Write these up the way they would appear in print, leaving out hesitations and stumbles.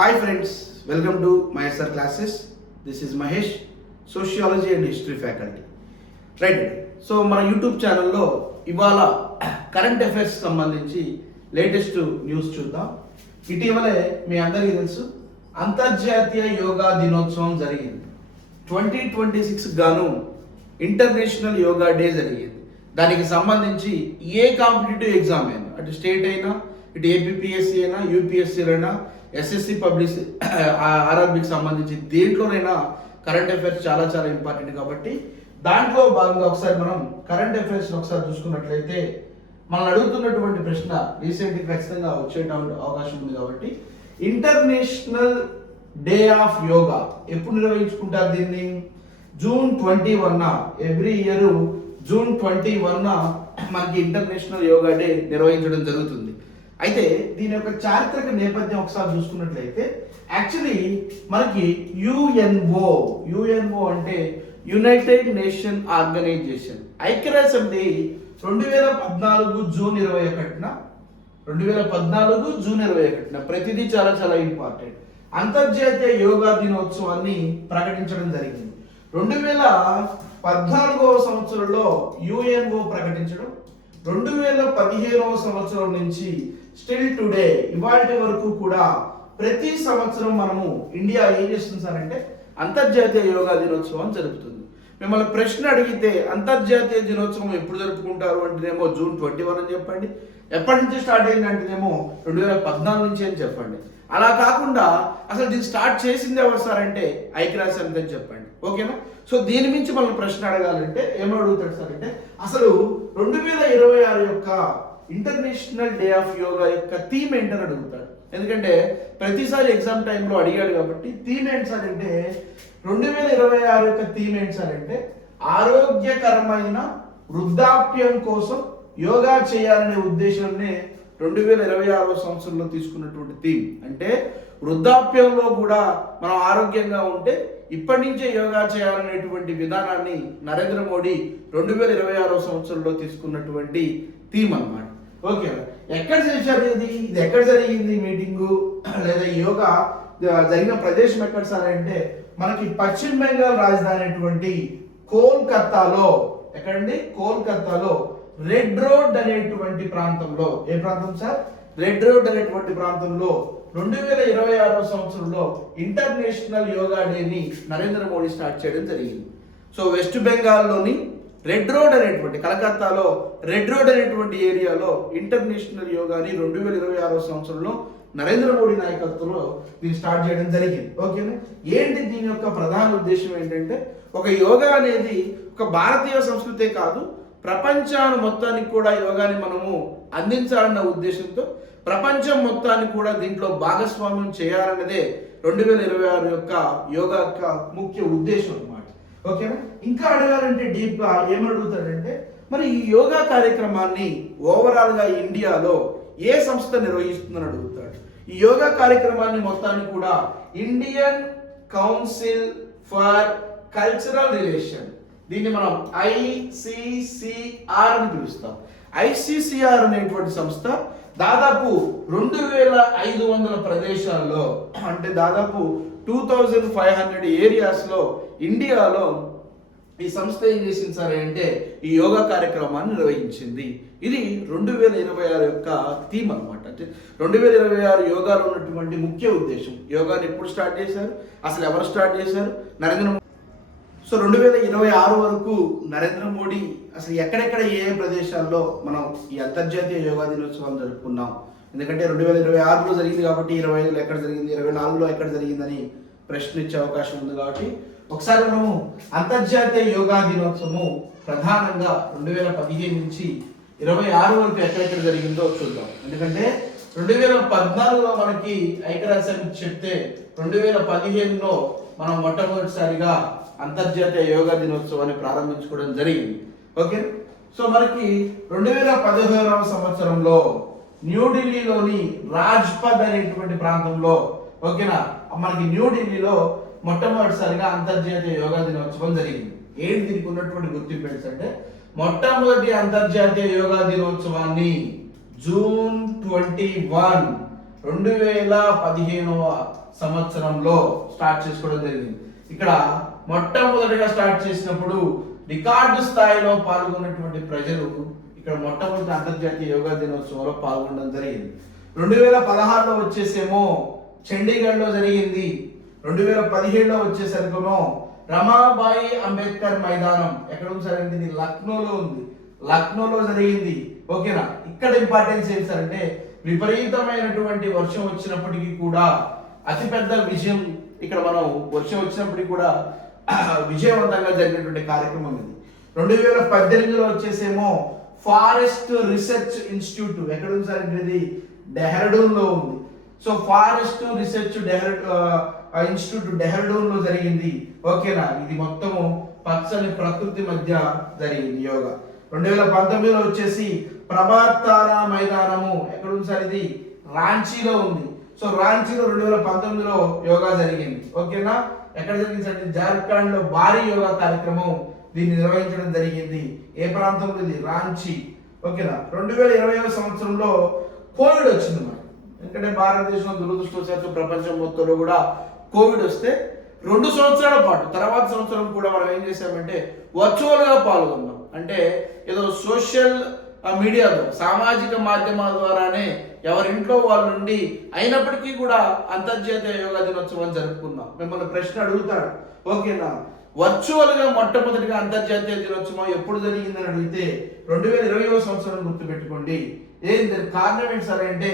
Hi friends, welcome to my SR classes. This is Mahesh, Sociology and History faculty. Right. So మన YouTube ఛానల్లో ఇవాళ current affairs సంబంధించి latest news చూద్దాం. ఇటీవలే మీ అందరికీ తెలుసు అంతర్జాతీయ యోగా దినోత్సవం జరిగింది. 2026 గాను ఇంటర్నేషనల్ యోగా డే జరిగింది. దానికి సంబంధించి ఏ కాంపిటేటివ్ ఎగ్జామ్ అయినా, అటు స్టేట్ అయినా, ఇటు ఏపీపీఎస్సీ అయినా, యూపీఎస్సీ అయినా, ఎస్ఎస్సి పబ్లిక్ ఆర్ఆర్బీకి సంబంధించి దేంట్లోనైనా కరెంట్ అఫైర్స్ చాలా చాలా ఇంపార్టెంట్. కాబట్టి దాంట్లో భాగంగా ఒకసారి మనం కరెంట్ అఫైర్స్ ఒకసారి చూసుకున్నట్లయితే మనం అడుగుతున్నటువంటి ప్రశ్న రీసెంట్గా ఖచ్చితంగా వచ్చే అవకాశం ఉంది. కాబట్టి ఇంటర్నేషనల్ డే ఆఫ్ యోగా ఎప్పుడు నిర్వహించుకుంటారు? దీన్ని జూన్ 21 ఎవ్రీ ఇయర్ జూన్ 21 మనకి ఇంటర్నేషనల్ యోగా డే నిర్వహించడం జరుగుతుంది. అయితే దీని యొక్క చారిత్రక నేపథ్యం ఒకసారి చూసుకున్నట్లయితే యాక్చువల్లీ మనకి యుఎన్ఓ అంటే యునైటెడ్ నేషన్ ఆర్గనైజేషన్, ఐక్యరాజ్య సమితి 2014 జూన్ 21 ప్రతిదీ చాలా చాలా ఇంపార్టెంట్. అంతర్జాతీయ యోగా దినోత్సవాన్ని ప్రకటించడం జరిగింది. 2014వ సంవత్సరంలో యుఎన్ఓ ప్రకటించడం, 2015వ సంవత్సరం నుంచి స్టిల్ టుడే ఇవాటి వరకు కూడా ప్రతి సంవత్సరం మనము ఇండియా ఏం చేస్తుంది సార్ అంటే అంతర్జాతీయ యోగా దినోత్సవం జరుపుతుంది. మిమ్మల్ని ప్రశ్న అడిగితే అంతర్జాతీయ దినోత్సవం ఎప్పుడు జరుపుకుంటారు అంటేనేమో జూన్ 21 అని చెప్పండి. ఎప్పటి నుంచి స్టార్ట్ అయింది అంటేనేమో 2014 నుంచి అని చెప్పండి. అలా కాకుండా అసలు దీన్ని స్టార్ట్ చేసింది ఎవరు సార్ అంటే ఐక్యరాజ్య సమితి అని చెప్పండి. ఓకేనా? సో దీని మించి మనం ప్రశ్న అడగాలంటే ఏమని అడుగుతాడు సార్ అంటే అసలు 2026 యొక్క ఇంటర్నేషనల్ డే ఆఫ్ యోగా యొక్క థీమ్ ఏంటని అడుగుతాడు. ఎందుకంటే ప్రతిసారి ఎగ్జామ్ టైంలో అడిగాడు కాబట్టి థీమ్ ఏంటి సార్ అంటే 2026 యొక్క థీమ్ ఏంటి సార్ అంటే ఆరోగ్యకరమైన వృద్ధాప్యం కోసం యోగా చేయాలనే ఉద్దేశాన్ని 2026వ సంవత్సరంలో తీసుకున్నటువంటి థీమ్. అంటే వృద్ధాప్యంలో కూడా మనం ఆరోగ్యంగా ఉంటే ఇప్పటి నుంచే యోగా చేయాలనేటువంటి విధానాన్ని నరేంద్ర మోడీ 2026వ సంవత్సరంలో తీసుకున్నటువంటి థీమ్ అన్నమాట. ఓకే, ఎక్కడ చేశారు ఇది ఎక్కడ జరిగింది మీటింగు లేదా యోగా జరిగిన ప్రదేశం ఎక్కడ సార్ అంటే మనకి పశ్చిమ బెంగాల్ రాజధాని అయినటువంటి కోల్కతాలో, ఎక్కడండి కోల్కతాలో రెడ్ రోడ్ అనేటువంటి ప్రాంతంలో, ఏ ప్రాంతం సార్? రెడ్ రోడ్ అనేటువంటి ప్రాంతంలో 2026వ సంవత్సరంలో ఇంటర్నేషనల్ యోగా డేని నరేంద్ర మోడీ స్టార్ట్ చేయడం జరిగింది. సో వెస్ట్ బెంగాల్లోని రెడ్ రోడ్ అనేటువంటి కలకత్తాలో రెడ్ రోడ్ అనేటువంటి ఏరియాలో ఇంటర్నేషనల్ యోగాని 2026వ సంవత్సరంలో నరేంద్ర మోడీ నాయకత్వంలో దీన్ని స్టార్ట్ చేయడం జరిగింది. ఓకేనా? ఏంటి దీని యొక్క ప్రధాన ఉద్దేశం ఏంటంటే ఒక యోగా అనేది ఒక భారతీయ సంస్కృతే కాదు, ప్రపంచాన్ని మొత్తానికి కూడా యోగాని మనము అందించాలన్న ఉద్దేశంతో ప్రపంచం మొత్తాన్ని కూడా దీంట్లో భాగస్వామ్యం చేయాలన్నదే 2026 యొక్క యోగా యొక్క ముఖ్య ఉద్దేశం అన్నమాట. ఓకేనా? ఇంకా అడగాలంటే డీప్ గా ఏమని అడుగుతాడంటే మరి ఈ యోగా కార్యక్రమాన్ని ఓవరాల్ గా ఇండియాలో ఏ సంస్థ నిర్వహిస్తుందని అడుగుతాడు. ఈ యోగా కార్యక్రమాన్ని మొత్తాన్ని కూడా Indian council for cultural relation, దీన్ని మనం ICCR అని పిలుస్తాం. ICCR అనేటువంటి సంస్థ దాదాపు 2500 ప్రదేశాల్లో అంటే దాదాపు 2500 ఏరియాస్లో ఇండియాలో ఈ సంస్థ ఏం చేసింది సార్ అంటే ఈ యోగా కార్యక్రమాన్ని నిర్వహించింది. ఇది 2026 యొక్క థీమ్ అనమాట. అంటే 2026 యోగాలో ఉన్నటువంటి ముఖ్య ఉద్దేశం. యోగాని ఎప్పుడు స్టార్ట్ చేశారు, అసలు ఎవరు స్టార్ట్ చేశారు? నరేంద్ర మోడీ. సో 2026 వరకు నరేంద్ర మోడీ అసలు ఎక్కడెక్కడ ఏ ప్రదేశాల్లో మనం ఈ అంతర్జాతీయ యోగా దినోత్సవం జరుపుకున్నాం. ఎందుకంటే 2026లో జరిగింది కాబట్టి 25లో ఎక్కడ జరిగింది, 24లో ఎక్కడ జరిగిందని ప్రశ్న ఇచ్చే అవకాశం ఉంది. కాబట్టి ఒకసారి మనము అంతర్జాతీయ యోగా దినోత్సవము ప్రధానంగా 2015 నుంచి 26 వరకు ఎక్కడెక్కడ జరిగిందో చూద్దాం. ఎందుకంటే 2014లో మనకి ఐక్యరాజ్య సమితి చెప్తే 2015లో మనం మొట్టమొదటిసారిగా అంతర్జాతీయ యోగా దినోత్సవాన్ని ప్రారంభించుకోవడం జరిగింది. ఓకే, సో మనకి 2015వ సంవత్సరంలో న్యూఢిల్లీలోని రాజ్పథ్ అనేటువంటి ప్రాంతంలో, ఓకేనా, మనకి న్యూఢిల్లీలో మొట్టమొదటిసారిగా అంతర్జాతీయ యోగా దినోత్సవం జరిగింది. ఏంటి దీనికి ఉన్నటువంటి గుర్తింపు ఏంటంటే మొట్టమొదటి అంతర్జాతీయ యోగా దినోత్సవాన్ని జూన్ 21, 2015వ సంవత్సరంలో స్టార్ట్ చేసుకోవడం జరిగింది. ఇక్కడ మొట్టమొదటిగా స్టార్ట్ చేసినప్పుడు రికార్డు స్థాయిలో పాల్గొన్నటువంటి ప్రజలు ఇక్కడ మొట్టమొదటి అంతర్జాతీయ యోగా దినోత్సవంలో పాల్గొనడం జరిగింది. 2016లో వచ్చేసేమో చండీగఢ్లో జరిగింది. 2017లో వచ్చేసరికేమో రమాబాయి అంబేద్కర్ మైదానం ఎక్కడ ఉంది సార్ అంటే ఇది లక్నోలో ఉంది. లక్నోలో జరిగింది. ఓకేనా, ఇక్కడ ఇంపార్టెన్స్ ఏంటి సార్ అంటే విపరీతమైనటువంటి వర్షం వచ్చినప్పటికీ కూడా అతిపెద్ద విజయం ఇక్కడ మనం వర్షం వచ్చినప్పటికీ కూడా విజయవంతంగా జరిగినటువంటి కార్యక్రమం ఇది. 2018లో వచ్చేసేమో ఫారెస్ట్ రీసెర్చ్ ఇన్స్టిట్యూట్ ఎక్కడ ఉంది సార్ అంటే ఇది డెహ్రాడూన్ లో ఉంది. So forest research institute Dehradun లో జరిగింది. ఓకేనా, ఇది మొత్తము పచ్చని ప్రకృతి మధ్య జరిగింది యోగా. 2019లో వచ్చేసి ప్రభాత్ తారా మైదానము ఎక్కడ ఉంది సార్ ఇది రాంచీలో ఉంది. సో రాంచీలో 2019లో యోగా జరిగింది. ఓకేనా, ఎక్కడ జరిగింది సార్ జార్ఖండ్ లో భారీ యోగా కార్యక్రమం దీన్ని నిర్వహించడం జరిగింది. ఏ ప్రాంతంలో ఇది రాంచీ. ఓకేనా, 2020వ సంవత్సరంలో కోవిడ్ వచ్చింది మనకి. ఎందుకంటే భారతదేశం దురదృష్టవశాత్తు ప్రపంచం మొత్తంలో కూడా కోవిడ్ వస్తే 2 సంవత్సరాల పాటు తర్వాత సంవత్సరం కూడా మనం ఏం చేసామంటే వర్చువల్ గా పాల్గొన్నాం. అంటే ఏదో సోషల్ మీడియాలో సామాజిక మాధ్యమాల ద్వారానే ఎవరింట్లో వాళ్ళు ఉండి అయినప్పటికీ కూడా అంతర్జాతీయ యోగా దినోత్సవం జరుపుకున్నాం. మిమ్మల్ని ప్రశ్న అడుగుతాడు, ఓకేనా, వర్చువల్ గా మొట్టమొదటిగా అంతర్జాతీయ దినోత్సవం ఎప్పుడు జరిగిందని అడిగితే 2020వ సంవత్సరం గుర్తుపెట్టుకోండి. ఏంటి కారణం ఏంటి సార్ అంటే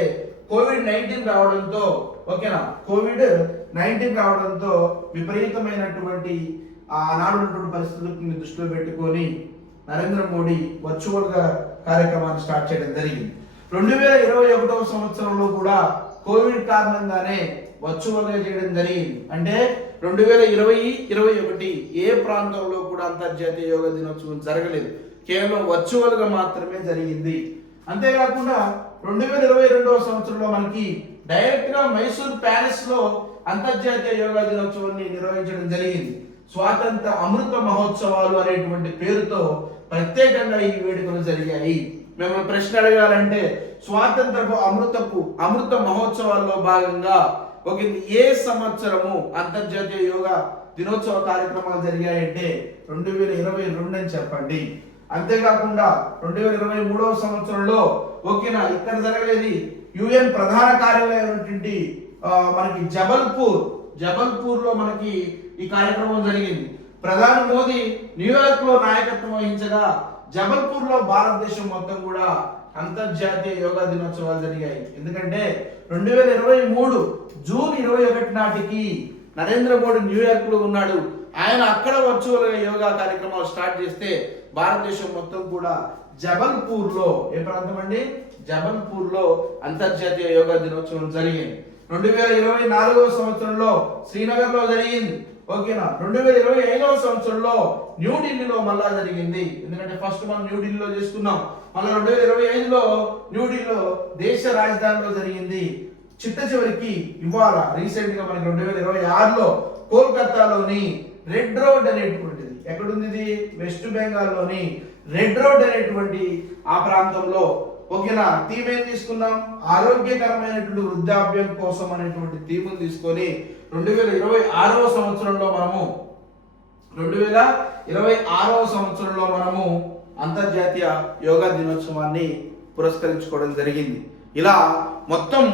COVID-19 రావడంతో, ఓకేనా, COVID-19 రావడంతో విపరీతమైన ఆనాడు ఉన్నటువంటి పరిస్థితులను దృష్టిలో పెట్టుకొని నరేంద్ర మోడీ వర్చువల్ గా కార్యక్రమాన్ని స్టార్ట్ చేయడం జరిగింది. 2021వ సంవత్సరంలో కూడా కోవిడ్ కారణంగానే వర్చువల్ గా చేయడం జరిగింది. అంటే 2020-21 ఏ ప్రాంతంలో కూడా అంతర్జాతీయ యోగా దినోత్సవం జరగలేదు, కేవలం వర్చువల్ గా మాత్రమే జరిగింది. అంతేకాకుండా 2022వ సంవత్సరంలో మనకి డైరెక్ట్ గా మైసూర్ ప్యాలెస్ లో అంతర్జాతీయ యోగా దినోత్సవాన్ని నిర్వహించడం జరిగింది. స్వాతంత్ర అమృత మహోత్సవాలు అనేటువంటి పేరుతో ప్రత్యేకంగా ఈ వేడుకలు జరిగాయి. మిమ్మల్ని ప్రశ్న అడగాలంటే స్వాతంత్రపు అమృత మహోత్సవాల్లో భాగంగా ఏ సంవత్సరము అంతర్జాతీయ యోగా దినోత్సవ కార్యక్రమాలు జరిగాయంటే 2022 అని చెప్పండి. అంతేకాకుండా 2023వ సంవత్సరంలో ఓకేనా ఇక్కడ జరగలేదు UN ప్రధాన కార్యాలయం మనకి జబల్పూర్ లో మనకి ఈ కార్యక్రమం జరిగింది. ప్రధాని మోదీ న్యూయార్క్ లో నాయకత్వం వహించగా జబల్పూర్ లో భారతదేశం మొత్తం కూడా అంతర్జాతీయ యోగా దినోత్సవాలు జరిగాయి. ఎందుకంటే 2023 జూన్ 21 నాటికి నరేంద్ర మోడీ న్యూయార్క్ లో ఉన్నాడు. ఆయన అక్కడ వర్చువల్ గా యోగా కార్యక్రమాలు స్టార్ట్ చేస్తే భారతదేశం మొత్తం కూడా జబల్పూర్ లో ఏ ప్రాంతం అండి జబల్పూర్ లో అంతర్జాతీయ యోగా దినోత్సవం జరిగింది. 2024వ సంవత్సరంలో శ్రీనగర్ లో జరిగింది. ఓకేనా, 2025వ సంవత్సరంలో న్యూఢిల్లీలో మళ్ళా జరిగింది. ఎందుకంటే ఫస్ట్ మనం న్యూఢిల్లీలో చేసుకున్నాం, మళ్ళీ 2025లో న్యూఢిల్లీలో దేశ రాజధానిలో జరిగింది. చిట్ట చివరికి ఇవాళ రీసెంట్ గా మనకి 2026లో కోల్కతాలోని రెడ్ రోడ్ అనేటువంటిది ఎక్కడుంది, ఇది వెస్ట్ బెంగాల్లోని రెడ్ రోడ్ అనేటువంటి ఆ ప్రాంతంలో ఓకేనా థీమ్ ఏం తీసుకున్నాం, ఆరోగ్యకరమైనటువంటి వృద్ధాప్యం కోసం అనేటువంటి థీమ్ తీసుకొని 2026వ సంవత్సరంలో మనము అంతర్జాతీయ యోగా దినోత్సవాన్ని పురస్కరించుకోవడం జరిగింది. ఇలా మొత్తం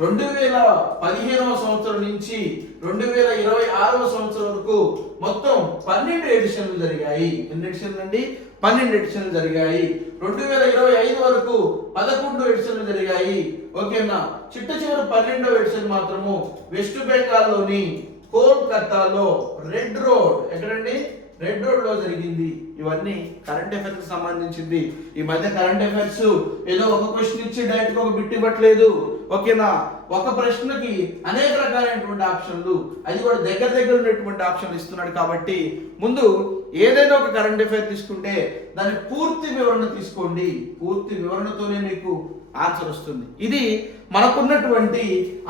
2015వ సంవత్సరం నుంచి 2026వ సంవత్సరం వరకు మొత్తం 12 ఎడిషన్లు జరిగాయి. ఎన్ని ఎడిషన్లు అండి? 12 ఎడిషన్లు జరిగాయి. 2025 వరకు 11 ఎడిషన్లు జరిగాయి. ఓకేనా, చిట్ట చివరి 12వ ఎడిషన్ మాత్రము వెస్ట్ బెంగాల్లోని కోల్కతాలో రెడ్ రోడ్ ఎక్కడండి రెడ్ రోడ్ లో జరిగింది. ఇవన్నీ కరెంట్ అఫైర్స్ కి సంబంధించింది. ఈ మధ్య కరెంట్ అఫైర్స్ ఏదో ఒక క్వశ్చన్ ఇచ్చి డైరెక్ట్ గా ఒక బిట్ ఇవ్వట్లేదు. ఓకేనా, ఒక ప్రశ్నకి అనేక రకాలైనటువంటి ఆప్షన్లు, అది కూడా దగ్గర ఉన్నటువంటి ఆప్షన్లు ఇస్తున్నాడు. కాబట్టి ముందు ఏదైనా ఒక కరెంట్ అఫైర్ తీసుకుంటే దాని పూర్తి వివరణ తీసుకోండి. పూర్తి వివరణతోనే మీకు ఆన్సర్ వస్తుంది. ఇది మనకున్నటువంటి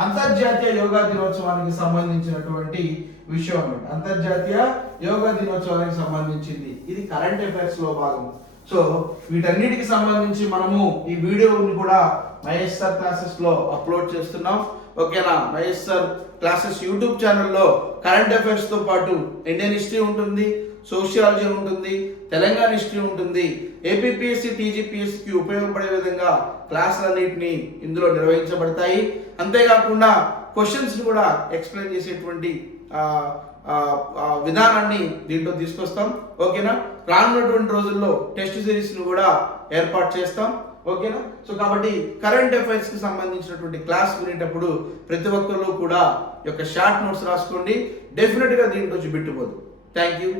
అంతర్జాతీయ యోగా దినోత్సవానికి సంబంధించినటువంటి విషయం అన్నమాట. అంతర్జాతీయ యోగా దినోత్సవానికి సంబంధించింది ఇది కరెంట్ అఫైర్స్ లో భాగం. సో వీటన్నిటికి సంబంధించి మనము ఈ వీడియోని కూడా MySR క్లాసెస్ లో అప్లోడ్ చేస్తున్నాం. ఓకేనా? మహేష్ సార్ క్లాసెస్ యూట్యూబ్ ఛానల్లో కరెంట్ అఫైర్స్తో పాటు ఇండియన్ హిస్టరీ ఉంటుంది, సోషియాలజీ ఉంటుంది, తెలంగాణ హిస్టరీ ఉంటుంది. ఏపీపీఎస్సీ టీజీపీఎస్సీకి ఉపయోగపడే విధంగా క్లాసులన్నింటినీ ఇందులో నిర్వహించబడతాయి. అంతేకాకుండా క్వశ్చన్స్ కూడా ఎక్స్ప్లెయిన్ చేసేటువంటి విధానాన్ని దీంట్లో తీసుకొస్తాం. ఓకేనా? రానున్నటువంటి రోజుల్లో టెస్ట్ సిరీస్ను కూడా ఏర్పాటు చేస్తాం. ఓకేనా? సో కాబట్టి కరెంట్ అఫైర్స్ కి సంబంధించినటువంటి క్లాస్ వినేటప్పుడు ప్రతి ఒక్కరు కూడా ఈ యొక్క షార్ట్ నోట్స్ రాసుకోండి. డెఫినెట్ గా దీంట్లో బిట్టుపోదు. Thank you.